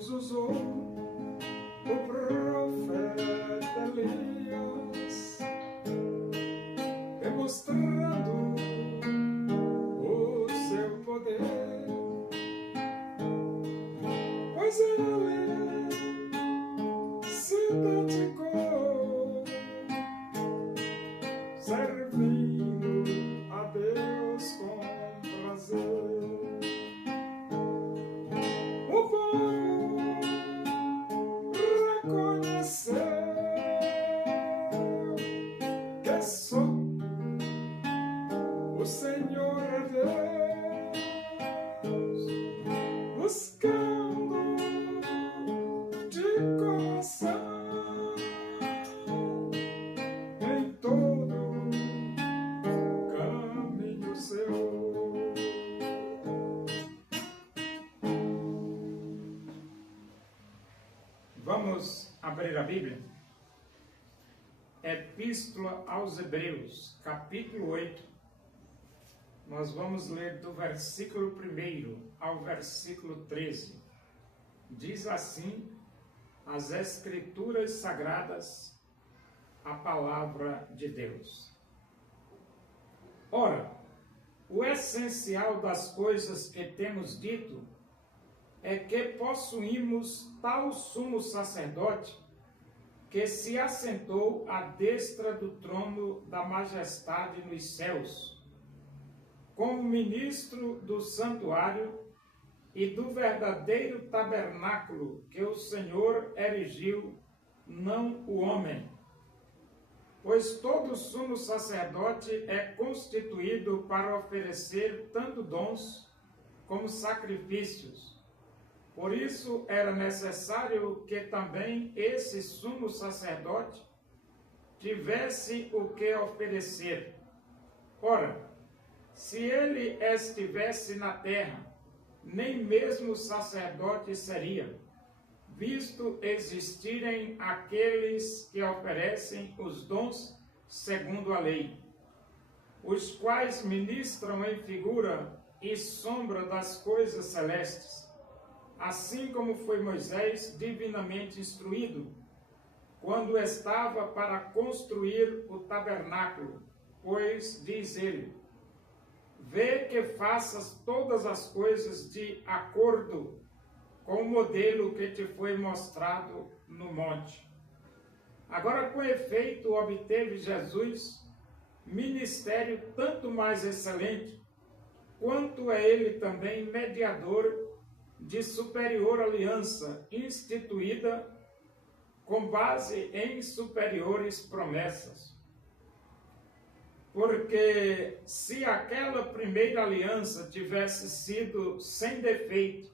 Deus usou o profeta Elias, demonstrando o seu poder, pois ele se dedicou servindo a Deus com prazer. O povo reconheceu que só o Senhor é Deus, buscando de coração em todo caminho seu. Vamos abrir a Bíblia? Epístola aos Hebreus, capítulo 8. Nós vamos ler do versículo 1 ao versículo 13. Diz assim as Escrituras Sagradas, a palavra de Deus. Ora, o essencial das coisas que temos dito é que possuímos tal sumo sacerdote que se assentou à destra do trono da majestade nos céus, como ministro do santuário e do verdadeiro tabernáculo que o Senhor erigiu, não o homem. Pois todo sumo sacerdote é constituído para oferecer tanto dons como sacrifícios. Por isso era necessário que também esse sumo sacerdote tivesse o que oferecer. Ora, se ele estivesse na terra, nem mesmo sacerdote seria, visto existirem aqueles que oferecem os dons segundo a lei, os quais ministram em figura e sombra das coisas celestes, assim como foi Moisés divinamente instruído, quando estava para construir o tabernáculo, pois, diz ele, vê que faças todas as coisas de acordo com o modelo que te foi mostrado no monte. Agora, com efeito, obteve Jesus ministério tanto mais excelente, quanto é ele também mediador de superior aliança, instituída com base em superiores promessas. Porque se aquela primeira aliança tivesse sido sem defeito,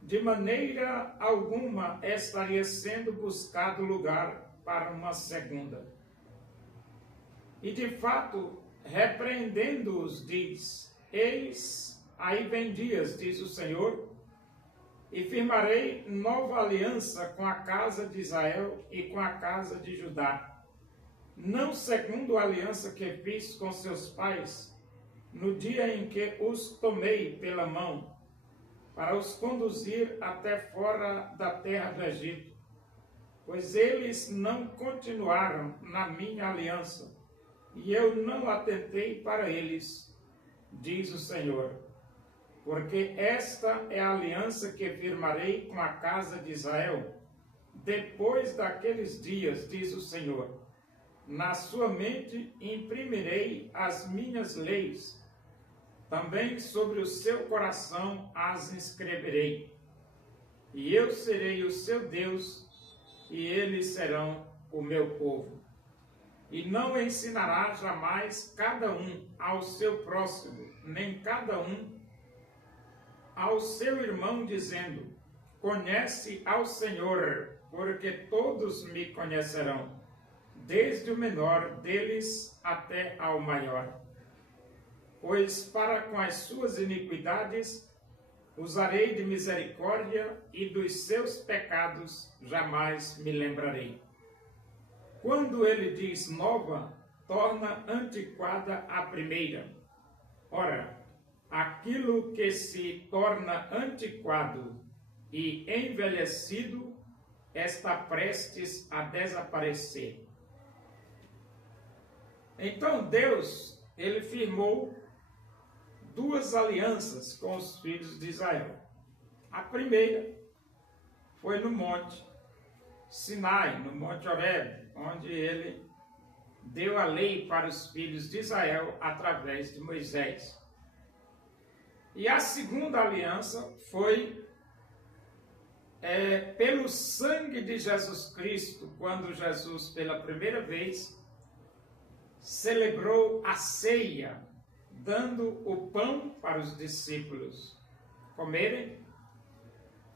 de maneira alguma estaria sendo buscado lugar para uma segunda. E de fato, repreendendo-os, diz, eis, aí vem dias, diz o Senhor, e firmarei nova aliança com a casa de Israel e com a casa de Judá, não segundo a aliança que fiz com seus pais, no dia em que os tomei pela mão, para os conduzir até fora da terra do Egito, pois eles não continuaram na minha aliança, e eu não atentei para eles, diz o Senhor. Porque esta é a aliança que firmarei com a casa de Israel, depois daqueles dias, diz o Senhor. Na sua mente imprimirei as minhas leis, também sobre o seu coração as inscreverei. E eu serei o seu Deus, e eles serão o meu povo. E não ensinará jamais cada um ao seu próximo, nem cada um ao seu irmão, dizendo, conhece ao Senhor, porque todos me conhecerão, desde o menor deles até ao maior. Pois para com as suas iniquidades usarei de misericórdia, e dos seus pecados jamais me lembrarei. Quando ele diz nova, torna antiquada a primeira. Ora, aquilo que se torna antiquado e envelhecido, está prestes a desaparecer. Então Deus, ele firmou duas alianças com os filhos de Israel. A primeira foi no monte Sinai, no monte Horebe, onde ele deu a lei para os filhos de Israel através de Moisés. E a segunda aliança foi pelo sangue de Jesus Cristo, quando Jesus, pela primeira vez, celebrou a ceia, dando o pão para os discípulos comerem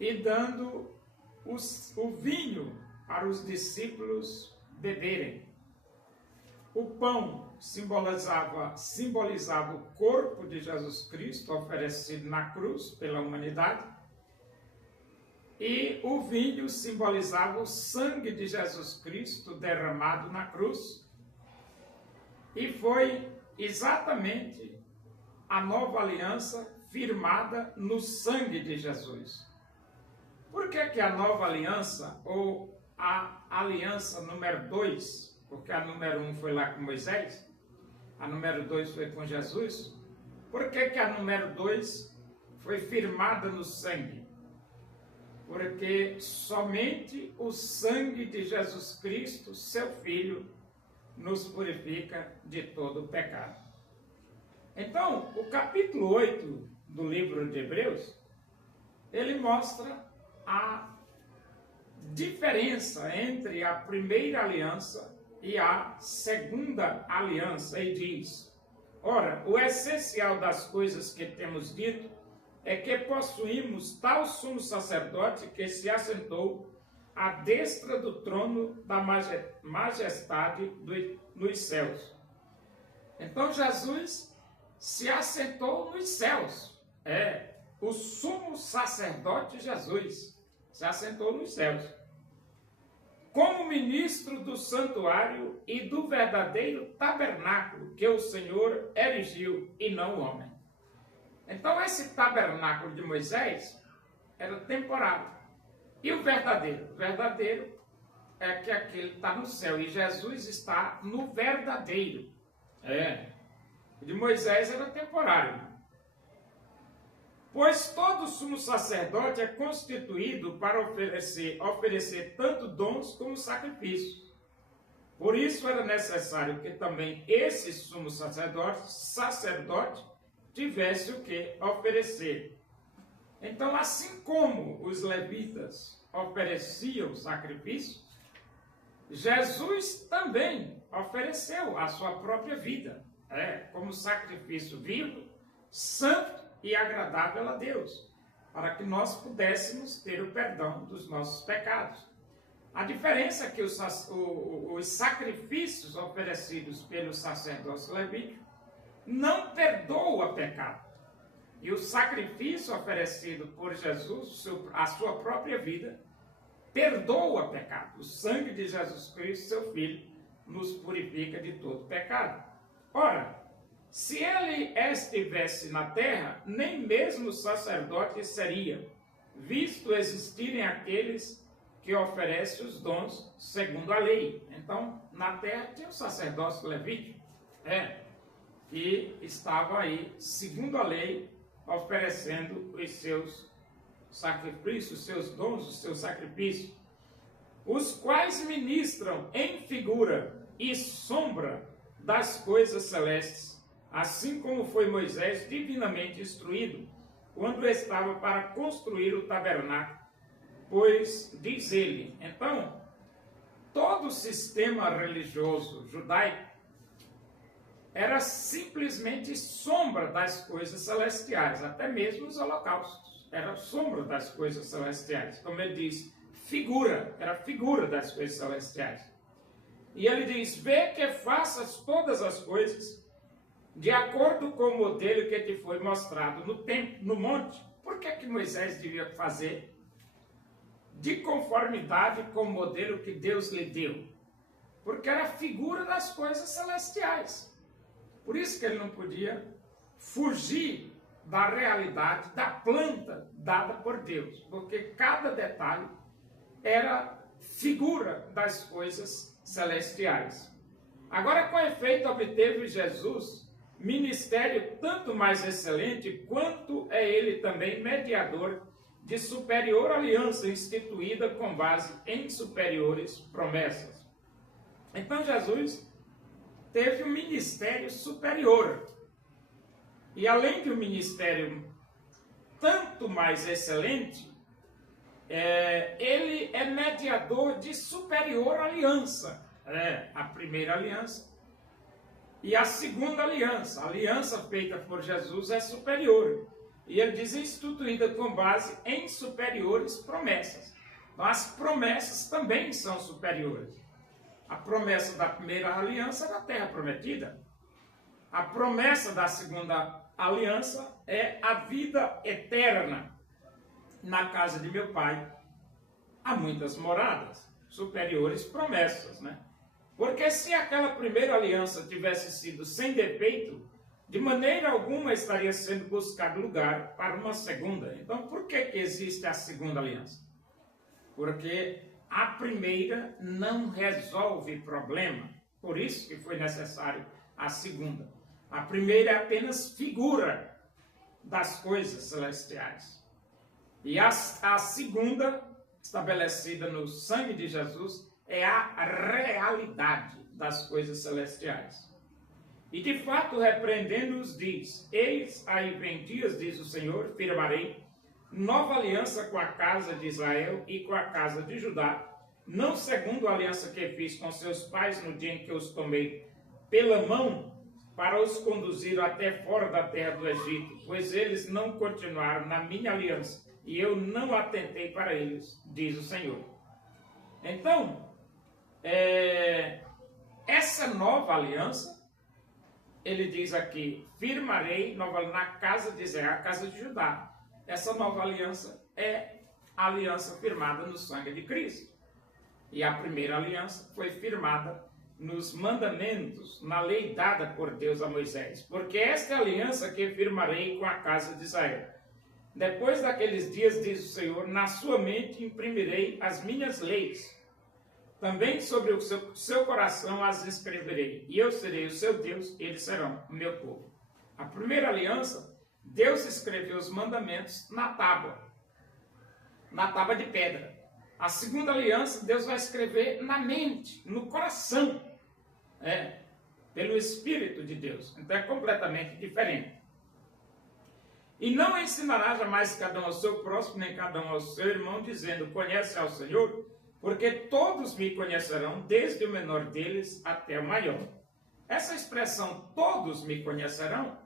e dando o vinho para os discípulos beberem. O pão simbolizava o corpo de Jesus Cristo oferecido na cruz pela humanidade, e o vinho simbolizava o sangue de Jesus Cristo derramado na cruz. E foi exatamente a nova aliança firmada no sangue de Jesus. Por que a nova aliança, ou a aliança número 2, porque a número 1 foi lá com Moisés, a número 2 foi com Jesus, por que a número 2 foi firmada no sangue? Porque somente o sangue de Jesus Cristo, seu Filho, nos purifica de todo o pecado. Então, o capítulo 8 do livro de Hebreus, ele mostra a diferença entre a primeira aliança e a segunda aliança, e diz: ora, o essencial das coisas que temos dito é que possuímos tal sumo sacerdote que se assentou à destra do trono da majestade nos céus. Então Jesus se assentou nos céus. O sumo sacerdote Jesus se assentou nos céus. Como ministro do santuário e do verdadeiro tabernáculo que o Senhor erigiu e não o homem. Então esse tabernáculo de Moisés era temporário. E o verdadeiro? O verdadeiro é que aquele está no céu e Jesus está no verdadeiro. O de Moisés era temporário. Pois todo sumo sacerdote é constituído para oferecer tanto dons como sacrifícios. Por isso era necessário que também esse sumo sacerdote tivesse o que oferecer. Então, assim como os levitas ofereciam sacrifício, Jesus também ofereceu a sua própria vida, como sacrifício vivo, santo e agradável a Deus, para que nós pudéssemos ter o perdão dos nossos pecados. A diferença é que os sacrifícios oferecidos pelo sacerdócio levítico não perdoa pecado. E o sacrifício oferecido por Jesus, a sua própria vida, perdoa pecado. O sangue de Jesus Cristo, seu Filho, nos purifica de todo pecado. Ora, se ele estivesse na terra, nem mesmo sacerdote seria, visto existirem aqueles que oferecem os dons segundo a lei. Então, na terra tinha o sacerdócio levítico, que estava aí, segundo a lei, oferecendo os seus sacrifícios, os seus dons, os seus sacrifícios, os quais ministram em figura e sombra das coisas celestes, assim como foi Moisés divinamente instruído, quando estava para construir o tabernáculo, pois, diz ele, então, todo o sistema religioso judaico era simplesmente sombra das coisas celestiais, até mesmo os holocaustos, era sombra das coisas celestiais, como ele diz, era figura das coisas celestiais. E ele diz, vê que faças todas as coisas de acordo com o modelo que te foi mostrado no monte. Por que Moisés devia fazer de conformidade com o modelo que Deus lhe deu? Porque era figura das coisas celestiais. Por isso que ele não podia fugir da realidade da planta dada por Deus, porque cada detalhe era figura das coisas celestiais. Agora, com efeito, obteve Jesus ministério tanto mais excelente, quanto é ele também mediador de superior aliança instituída com base em superiores promessas. Então, Jesus teve um ministério superior. E além de um ministério tanto mais excelente, ele é mediador de superior aliança. A primeira aliança e a segunda aliança. A aliança feita por Jesus é superior. E ele diz instituída com base em superiores promessas. Então, as promessas também são superiores. A promessa da primeira aliança é da terra prometida. A promessa da segunda aliança é a vida eterna. Na casa de meu pai há muitas moradas, superiores promessas, né? Porque se aquela primeira aliança tivesse sido sem defeito, de maneira alguma estaria sendo buscado lugar para uma segunda. Então, por que existe a segunda aliança? Porque a primeira não resolve problema. Por isso que foi necessário a segunda. A primeira é apenas figura das coisas celestiais. E a segunda, estabelecida no sangue de Jesus, é a realidade das coisas celestiais. E de fato, repreendendo-os, diz: eis aí vem dias, diz o Senhor, firmarei nova aliança com a casa de Israel e com a casa de Judá, não segundo a aliança que fiz com seus pais no dia em que os tomei pela mão para os conduzir até fora da terra do Egito, pois eles não continuaram na minha aliança e eu não atentei para eles, diz o Senhor. Então, essa nova aliança, ele diz aqui: firmarei na casa de Israel, a casa de Judá. Essa nova aliança é a aliança firmada no sangue de Cristo. E a primeira aliança foi firmada nos mandamentos, na lei dada por Deus a Moisés. Porque esta é a aliança que firmarei com a casa de Israel. Depois daqueles dias, diz o Senhor, na sua mente imprimirei as minhas leis. Também sobre o seu coração as escreverei. E eu serei o seu Deus, e eles serão o meu povo. A primeira aliança, Deus escreveu os mandamentos na tábua de pedra. A segunda aliança, Deus vai escrever na mente, no coração, pelo Espírito de Deus. Então é completamente diferente. E não ensinará jamais cada um ao seu próximo, nem cada um ao seu irmão, dizendo: conhece ao Senhor, porque todos me conhecerão, desde o menor deles até o maior. Essa expressão, todos me conhecerão,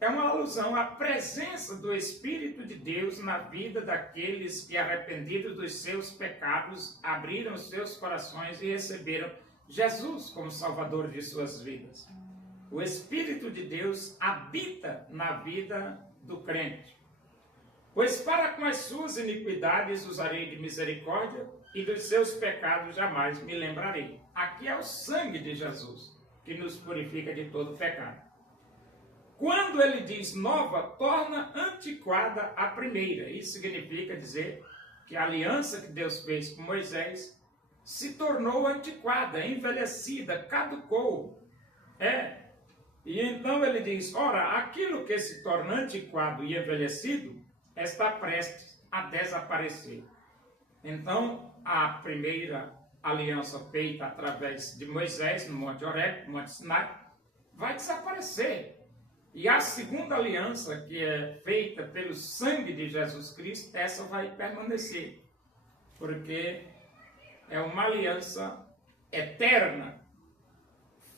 é uma alusão à presença do Espírito de Deus na vida daqueles que, arrependidos dos seus pecados, abriram os seus corações e receberam Jesus como Salvador de suas vidas. O Espírito de Deus habita na vida do crente. Pois para com as suas iniquidades usarei de misericórdia, e dos seus pecados jamais me lembrarei. Aqui é o sangue de Jesus, que nos purifica de todo pecado. Quando ele diz nova, torna antiquada a primeira. Isso significa dizer que a aliança que Deus fez com Moisés se tornou antiquada, envelhecida, caducou. E então ele diz: ora, aquilo que se torna antiquado e envelhecido está prestes a desaparecer. Então, a primeira aliança feita através de Moisés no Monte Horebe, no Monte Sinai, vai desaparecer. E a segunda aliança, que é feita pelo sangue de Jesus Cristo, essa vai permanecer, porque é uma aliança eterna,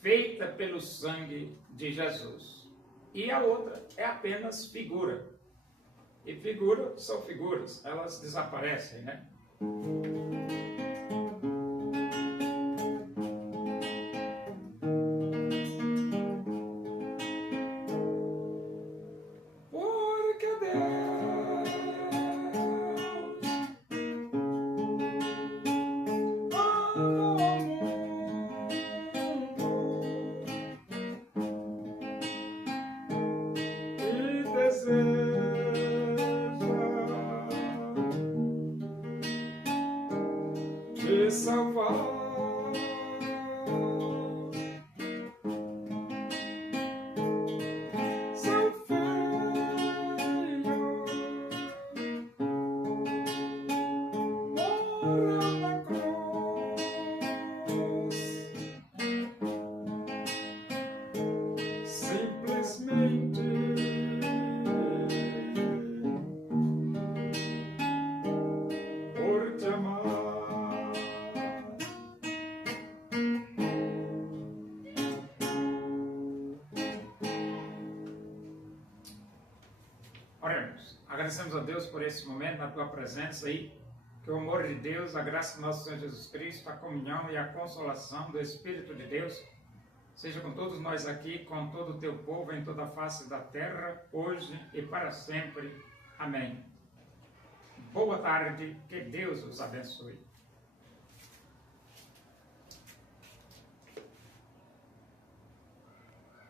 feita pelo sangue de Jesus. E a outra é apenas figura. E figura são figuras, elas desaparecem, né? Deseja Agradecemos a Deus por esse momento, na tua presença aí, que o amor de Deus, a graça do nosso Senhor Jesus Cristo, a comunhão e a consolação do Espírito de Deus seja com todos nós aqui, com todo o teu povo em toda a face da terra, hoje e para sempre. Amém. Boa tarde, que Deus os abençoe.